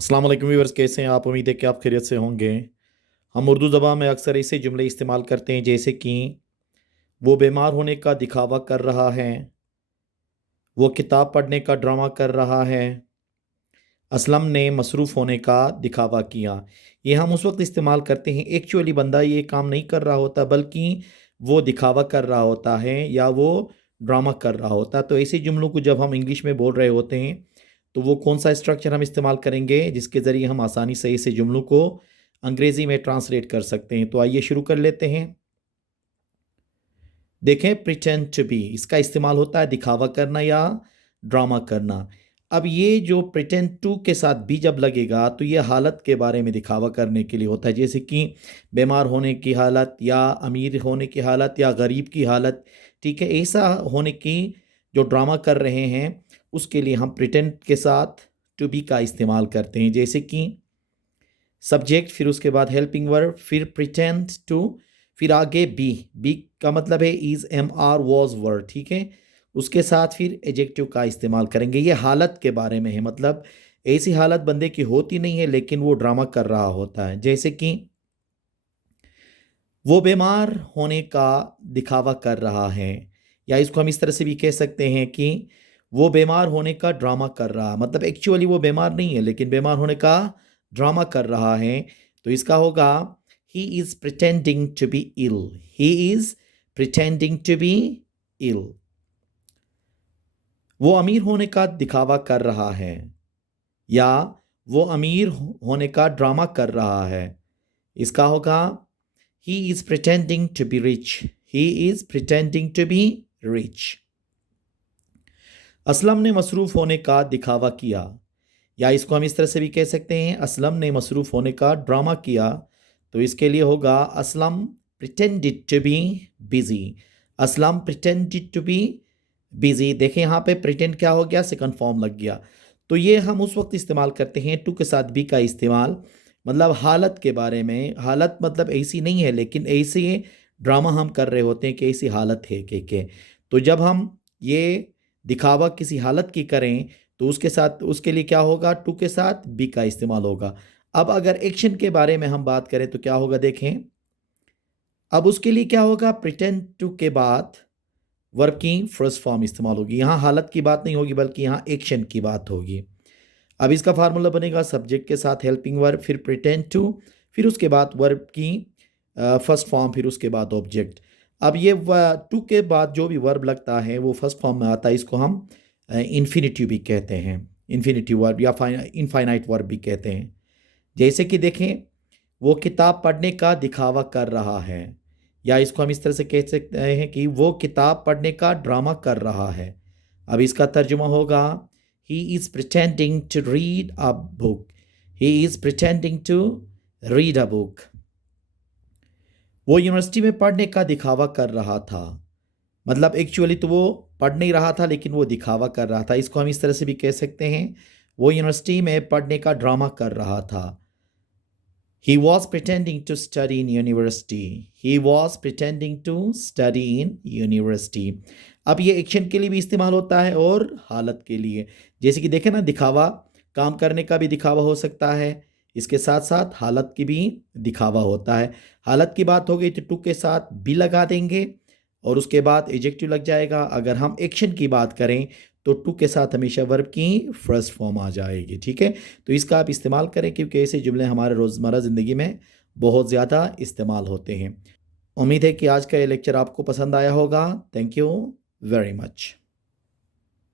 अस्सलाम वालेकुम व्यूअर्स, कैसे हैं आप? उम्मीद है कि आप खैरियत से होंगे। हम उर्दू ज़बान में अक्सर ऐसे जुमले इस्तेमाल करते हैं जैसे कि वो बीमार होने का दिखावा कर रहा है, वो किताब पढ़ने का ड्रामा कर रहा है, असलम ने मसरूफ़ होने का दिखावा किया। ये हम उस वक्त इस्तेमाल करते हैं एक्चुअली बंदा ये काम नहीं कर रहा होता, बल्कि वो दिखावा कर रहा होता है या वो ड्रामा कर रहा होता है। तो ऐसे जुमलों को जब हम इंग्लिश में बोल रहे होते हैं तो वो कौन सा स्ट्रक्चर हम इस्तेमाल करेंगे जिसके ज़रिए हम आसानी से ऐसे जुमलों को अंग्रेज़ी में ट्रांसलेट कर सकते हैं। तो आइए शुरू कर लेते हैं। देखें, प्रिटेंड टू बी, इसका इस्तेमाल होता है दिखावा करना या ड्रामा करना। अब ये जो प्रिटेंड टू के साथ बी जब लगेगा तो ये हालत के बारे में दिखावा करने के लिए होता है, जैसे कि बीमार होने की हालत या अमीर होने की हालत या गरीब की हालत। ठीक है, ऐसा होने की जो ड्रामा कर रहे हैं उसके लिए हम प्रिटेंड के साथ टू बी का इस्तेमाल करते हैं, जैसे कि सब्जेक्ट, फिर उसके बाद हेल्पिंग वर्ब, फिर प्रिटेंड टू, फिर आगे बी। बी का मतलब है इज, एम आर, वॉज, वर। ठीक है, उसके साथ फिर एडजेक्टिव का इस्तेमाल करेंगे। ये हालत के बारे में है, मतलब ऐसी हालत बंदे की होती नहीं है लेकिन वो ड्रामा कर रहा होता है, जैसे कि वो बीमार होने का दिखावा कर रहा है, या इसको हम इस तरह से भी कह सकते हैं कि वो बीमार होने का ड्रामा कर रहा है, मतलब एक्चुअली वो बीमार नहीं है लेकिन बीमार होने का ड्रामा कर रहा है। तो इसका होगा he is pretending to be ill. He is pretending to be ill. वो अमीर होने का दिखावा कर रहा है, या वो अमीर होने का ड्रामा कर रहा है। इसका होगा he is pretending to be rich. He is pretending to be rich. Aslam ने मसरूफ़ होने का दिखावा किया, या इसको हम इस तरह से भी कह सकते हैं असलम ने मसरूफ़ होने का ड्रामा किया। तो इसके लिए होगा Aslam pretended to be busy. Aslam pretended to be busy। देखें यहाँ पे pretend क्या हो गया, सेकंड फॉर्म लग गया। तो ये हम उस वक्त इस्तेमाल करते हैं टू के साथ बी का इस्तेमाल, मतलब हालत के बारे में। हालत मतलब ऐसी नहीं है लेकिन ऐसे ड्रामा हम कर रहे होते हैं कि ऐसी हालत है के। तो जब हम ये दिखावा किसी हालत की करें तो उसके साथ उसके लिए क्या होगा, टू के साथ बी का इस्तेमाल होगा। अब अगर एक्शन के बारे में हम बात करें तो क्या होगा, देखें। अब उसके लिए क्या होगा, प्रिटेंड टू के बाद वर्ब की फर्स्ट फॉर्म इस्तेमाल होगी। यहाँ हालत की बात नहीं होगी बल्कि यहाँ एक्शन की बात होगी। अब इसका फार्मूला बनेगा सब्जेक्ट के साथ हेल्पिंग वर्ब, फिर प्रिटेंड टू, फिर उसके बाद वर्ब की फर्स्ट फॉर्म, फिर उसके बाद ऑब्जेक्ट। अब ये टू के बाद जो भी वर्ब लगता है वो फर्स्ट फॉर्म में आता है, इसको हम इन्फिनिटिव भी कहते हैं। इन्फिनिटिव वर्ब या इनफाइनाइट वर्ब भी कहते हैं। जैसे कि देखें, वो किताब पढ़ने का दिखावा कर रहा है, या इसको हम इस तरह से कह सकते हैं कि वो किताब पढ़ने का ड्रामा कर रहा है। अब इसका तर्जुमा होगा he is pretending to read a book. He is pretending to read a book. वो यूनिवर्सिटी में पढ़ने का दिखावा कर रहा था, मतलब एक्चुअली तो वो पढ़ नहीं रहा था लेकिन वो दिखावा कर रहा था। इसको हम इस तरह से भी कह सकते हैं वो यूनिवर्सिटी में पढ़ने का ड्रामा कर रहा था। He was pretending to study in university. He was pretending to study in university. अब ये एक्शन के लिए भी इस्तेमाल होता है और हालत के लिए। जैसे कि देखें ना, दिखावा काम करने का भी दिखावा हो सकता है, इसके साथ साथ हालत की भी दिखावा होता है। हालत की बात हो गई तो टू के साथ भी लगा देंगे और उसके बाद एडजेक्टिव लग जाएगा। अगर हम एक्शन की बात करें तो टू के साथ हमेशा वर्ब की फर्स्ट फॉर्म आ जाएगी। ठीक है, तो इसका आप इस्तेमाल करें क्योंकि ऐसे जुमले हमारे रोज़मर्रा ज़िंदगी में बहुत ज़्यादा इस्तेमाल होते हैं। उम्मीद है कि आज का ये लेक्चर आपको पसंद आया होगा। Thank you very much.